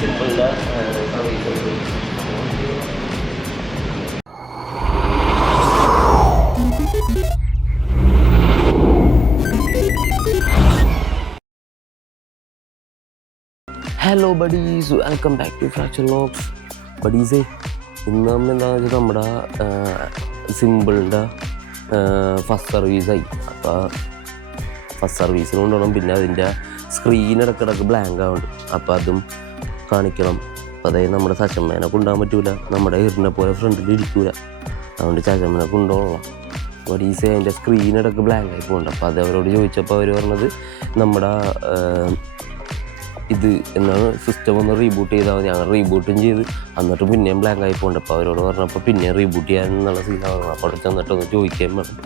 സിമ്പിളിൻ്റെ service ഉണ്ട്. Hello buddies, welcome back to fracture vlogs. ബഡീസേ, ഇന്ന് നമ്മൾ എന്താണെന്ന് വെച്ചാൽ നമ്മുടെ സിമ്പിളിൻ്റെ ഫസ്റ്റ് സർവീസായി. അപ്പോൾ ഫസ്റ്റ് സർവീസിന് കൊണ്ടുപോകണം. പിന്നെ അതിൻ്റെ സ്ക്രീൻ ഇടക്കിടക്ക് ബ്ലാങ്ക് ആവുന്നുണ്ട്. അപ്പോൾ അതും കാണിക്കണം. അപ്പോൾ അതായത് നമ്മുടെ സച്ചമ്മേനെ കൊണ്ടുപോകാൻ പറ്റൂല, നമ്മുടെ ഇറിനെ പോലെ ഫ്രണ്ടിൽ ഇരിക്കൂല. അതുകൊണ്ട് ചച്ചമ്മേനെ കൊണ്ടുപോകണം. ബഡീസേ, അതിൻ്റെ സ്ക്രീൻ ഇടക്ക് ബ്ലാങ്ക് ആയി പോകുന്നുണ്ട്. അപ്പോൾ അത് അവരോട് ചോദിച്ചപ്പോൾ അവർ പറഞ്ഞത് നമ്മുടെ ഇത് എന്നാണ് സിസ്റ്റം ഒന്ന് റീബൂട്ട് ചെയ്താൽ മതി. ഞങ്ങൾ റീബൂട്ടും ചെയ്ത് എന്നിട്ട് പിന്നെയും ബ്ലാങ്ക് ആയി പോകുന്നുണ്ട്. അപ്പോൾ അവരോട് പറഞ്ഞപ്പോൾ പിന്നെയും റീബൂട്ട് ചെയ്യാനുള്ള സീനാണ്. അപ്പോൾ അവിടെ ചെന്നിട്ട് ഒന്ന് ചോദിക്കാൻ പറഞ്ഞു.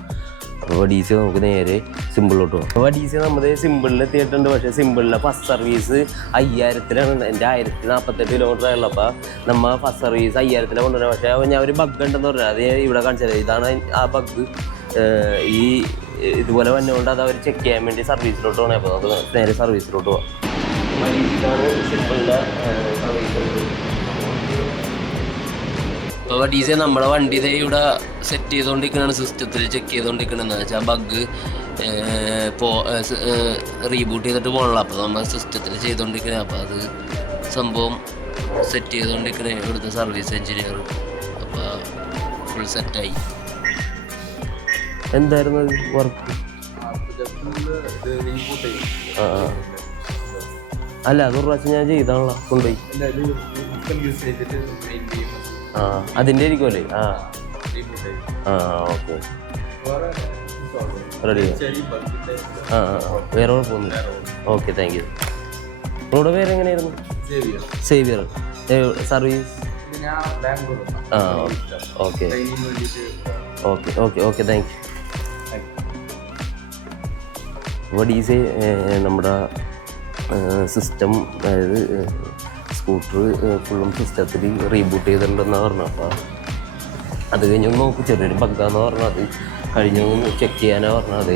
അപ്പോൾ ഡി സി നമുക്ക് നേരെ സിമ്പിളിലോട്ട് പോകും. അപ്പോൾ ഡി സി നമ്മുടെ സിമ്പിളിൽ എത്തിയിട്ടുണ്ട്. പക്ഷേ സിമ്പിളിലെ ഫസ്റ്റ് സർവീസ് 5000-ലാണ്. എൻ്റെ 1048 കിലോമീറ്റർ ആയുള്ളൂ. അപ്പോൾ നമ്മൾ ഫസ്റ്റ് സർവീസ് 5000-ലാണ് കൊണ്ടുവരുന്നത്. പക്ഷേ ഞാൻ ഒരു ബഗ് ഉണ്ടെന്ന് പറഞ്ഞാൽ അത് ഇവിടെ കാണിച്ചത്. ഇതാണ് ആ ബഗ്. ഈ ഇതുപോലെ വന്നുകൊണ്ട് അത് അവർ ചെക്ക് ചെയ്യാൻ വേണ്ടി സർവീസിലോട്ട് പോകണേ. അപ്പോൾ നമുക്ക് നേരെ സർവീസിലോട്ട് പോകാം. അപ്പോൾ ഡി സി നമ്മുടെ വണ്ടി ഇവിടെ സെറ്റ് ചെയ്തുകൊണ്ടിരിക്കുന്നതാണ്, സിസ്റ്റത്തിൽ ചെക്ക് ചെയ്തുകൊണ്ടിരിക്കണമെന്ന് വെച്ചാൽ ബഗ് റീബൂട്ട് ചെയ്തിട്ട് പോകണല്ലോ. അപ്പോൾ നമ്മൾ സിസ്റ്റത്തിൽ ചെയ്തുകൊണ്ടിരിക്കുന്നത്. അപ്പോൾ അത് സംഭവം സെറ്റ് ചെയ്തുകൊണ്ടിരിക്കണേ ഇവിടുത്തെ സർവീസ് എഞ്ചിനീയർ. അപ്പോൾ ഫുൾ സെറ്റായി. എന്തായിരുന്നു വർക്ക്? അല്ല, അതൊരു പ്രാവശ്യം ഞാൻ ചെയ്താണല്ലോ കൊണ്ടുപോയി. ആ, അതിൻ്റെ ആയിരിക്കുമല്ലേ? Okay, ready. വേറെ കുഴപ്പമൊന്നുമില്ല. Okay, thank you. നിങ്ങളുടെ പേര് എങ്ങനെയായിരുന്നു? Xavier. Service? Okay okay okay okay, thank you. അപ്പോൾ ഡി സി നമ്മുടെ സിസ്റ്റം, അതായത് സ്കൂട്ടർ ഫുള്ളും സിസ്റ്റത്തിൽ റീബൂട്ട് ചെയ്തിട്ടുണ്ടെന്നാണ് പറഞ്ഞത്. അപ്പോൾ അത് കഴിഞ്ഞൊന്ന് നോക്കും, ചെറിയൊരു ബഗ്ഗാന്ന് പറഞ്ഞാൽ അത് കഴിഞ്ഞൊന്ന് ചെക്ക് ചെയ്യാനാണ് പറഞ്ഞത്. അത്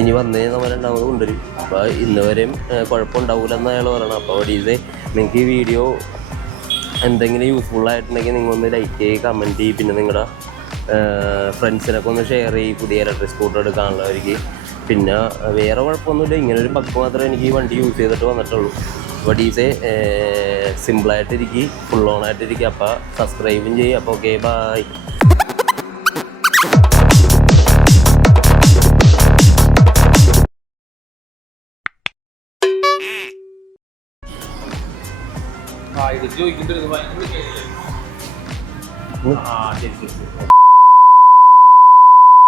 ഇനി വന്നേ നമ്മൾ രണ്ടാമത് കൊണ്ടുവരും. അപ്പോൾ ഇന്ന് വരെയും കുഴപ്പമുണ്ടാവില്ല എന്ന് അയാൾ പറയണം. അപ്പോൾ ഡീസേ, നിങ്ങൾക്ക് ഈ വീഡിയോ എന്തെങ്കിലും യൂസ്ഫുള്ളായിട്ടുണ്ടെങ്കിൽ നിങ്ങളൊന്ന് ലൈക്ക് ചെയ്യുക, കമൻറ്റ് ചെയ്യും. പിന്നെ നിങ്ങളുടെ ഫ്രണ്ട്സിനൊക്കെ ഒന്ന് ഷെയർ ചെയ്യും, പുതിയ ഇലക്ട്രിക് സ്കൂട്ടർ എടുക്കാനുള്ളവർക്ക്. പിന്നെ വേറെ കുഴപ്പമൊന്നുമില്ല. ഇങ്ങനൊരു ബഗ് മാത്രമേ എനിക്ക് ഈ വണ്ടി യൂസ് ചെയ്തിട്ട് വന്നിട്ടുള്ളൂ. അപ്പോൾ ഡീസേ സിമ്പിളായിട്ടിരിക്കും, ഫുൾ ഓണായിട്ടിരിക്കും. അപ്പോൾ സബ്സ്ക്രൈബും ചെയ്യും. അപ്പോൾ ഓക്കെ, ബൈ. ഇത് ചോദിക്കേണ്ടത്